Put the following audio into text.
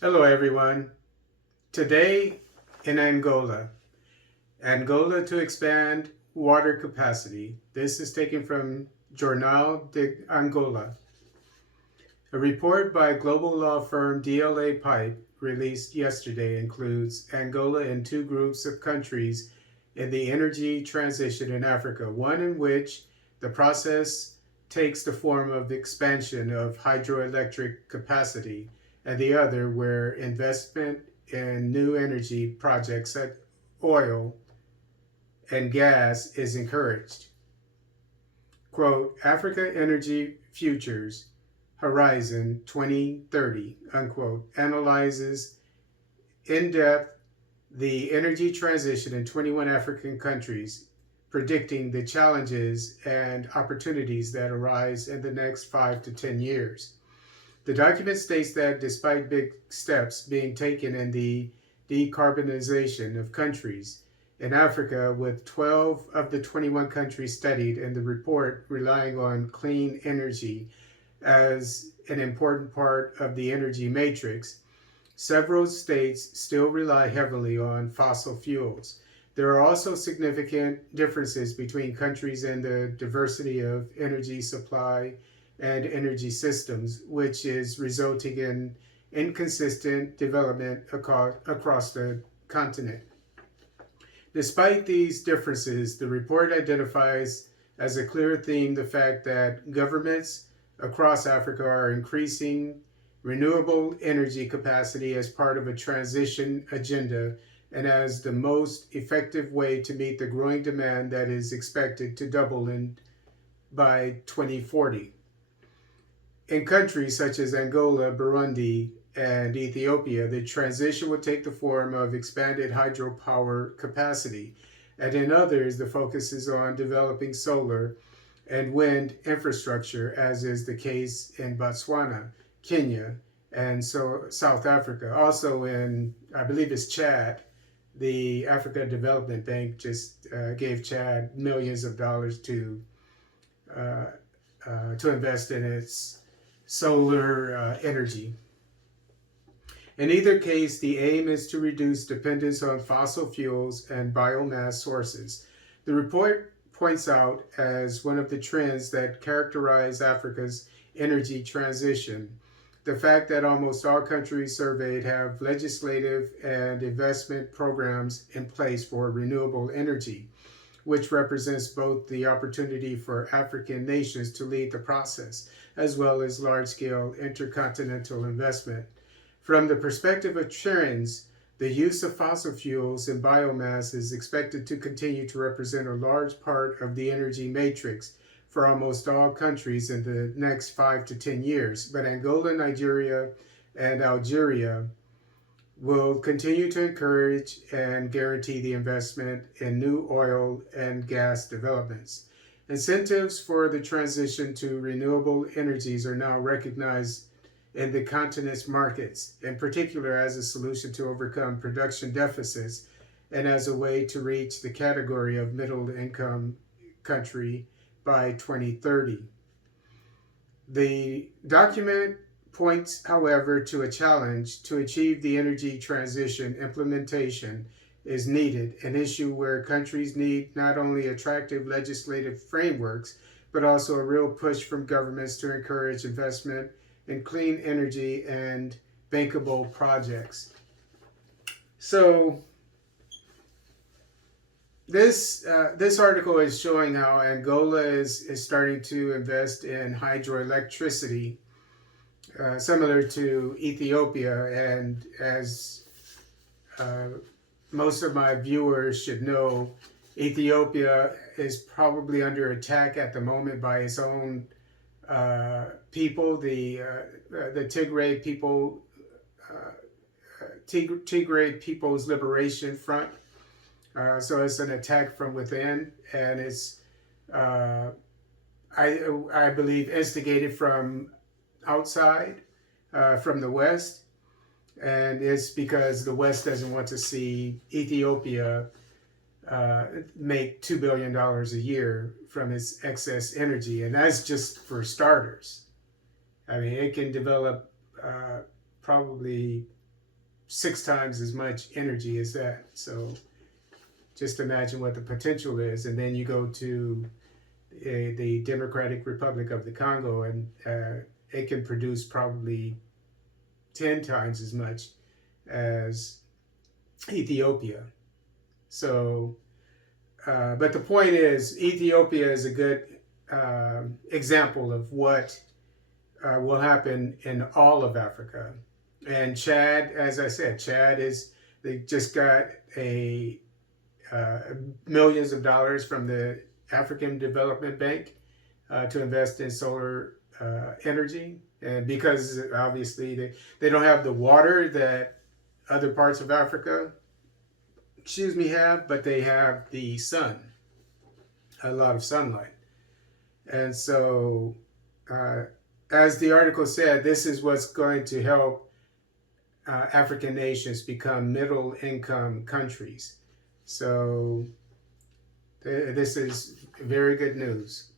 Hello, everyone. Today in Angola to expand water capacity. This is taken from Jornal de Angola. A report by global law firm DLA Pipe released yesterday includes Angola in two groups of countries in the energy transition in Africa, one in which the process takes the form of the expansion of hydroelectric capacity, and the other where investment in new energy projects at oil and gas is encouraged. Quote, Africa Energy Futures Horizon 2030, unquote, analyzes in depth the energy transition in 21 African countries, predicting the challenges and opportunities that arise in the next 5 to 10 years. The document states that despite big steps being taken in the decarbonization of countries, in Africa, with 12 of the 21 countries studied in the report relying on clean energy as an important part of the energy matrix, several states still rely heavily on fossil fuels. There are also significant differences between countries in the diversity of energy supply and energy systems, which is resulting in inconsistent development across the continent. Despite these differences, the report identifies as a clear theme the fact that governments across Africa are increasing renewable energy capacity as part of a transition agenda and as the most effective way to meet the growing demand that is expected to double by 2040. In countries such as Angola, Burundi, and Ethiopia, the transition would take the form of expanded hydropower capacity, and in others, the focus is on developing solar and wind infrastructure, as is the case in Botswana, Kenya, and so South Africa. Also in, I believe it's Chad, the Africa Development Bank just gave Chad millions of dollars uh, to invest in its solar energy. In either case, the aim is to reduce dependence on fossil fuels and biomass sources. The report points out as one of the trends that characterize Africa's energy transition the fact that almost all countries surveyed have legislative and investment programs in place for renewable energy, which represents both the opportunity for African nations to lead the process, as well as large-scale intercontinental investment. From the perspective of trends, the use of fossil fuels and biomass is expected to continue to represent a large part of the energy matrix for almost all countries in the next 5 to 10 years. But Angola, Nigeria, and Algeria will continue to encourage and guarantee the investment in new oil and gas developments. Incentives for the transition to renewable energies are now recognized in the continent's markets, in particular as a solution to overcome production deficits and as a way to reach the category of middle income country by 2030. The document points, however, to a challenge to achieve the energy transition implementation is needed, an issue where countries need not only attractive legislative frameworks, but also a real push from governments to encourage investment in clean energy and bankable projects. So this article is showing how Angola is starting to invest in hydroelectricity, similar to Ethiopia, and as uh, most of my viewers should know, Ethiopia is probably under attack at the moment by its own people, the Tigray people, Tigray People's Liberation Front. So it's an attack from within, and it's uh, I believe instigated from outside, from the West, and it's because the West doesn't want to see Ethiopia make $2 billion a year from its excess energy, and that's just for starters. I mean, it can develop probably 6 times as much energy as that. So just imagine what the potential is. And then you go to the Democratic Republic of the Congo, and it can produce probably 10 times as much as Ethiopia. So, but the point is, Ethiopia is a good example of what will happen in all of Africa. And Chad, as I said, they just got a millions of dollars from the African Development Bank to invest in solar energy. And because obviously they don't have the water that other parts of Africa, have, but they have the sun, a lot of sunlight. And so, as the article said, this is what's going to help African nations become middle income countries. So, this is very good news.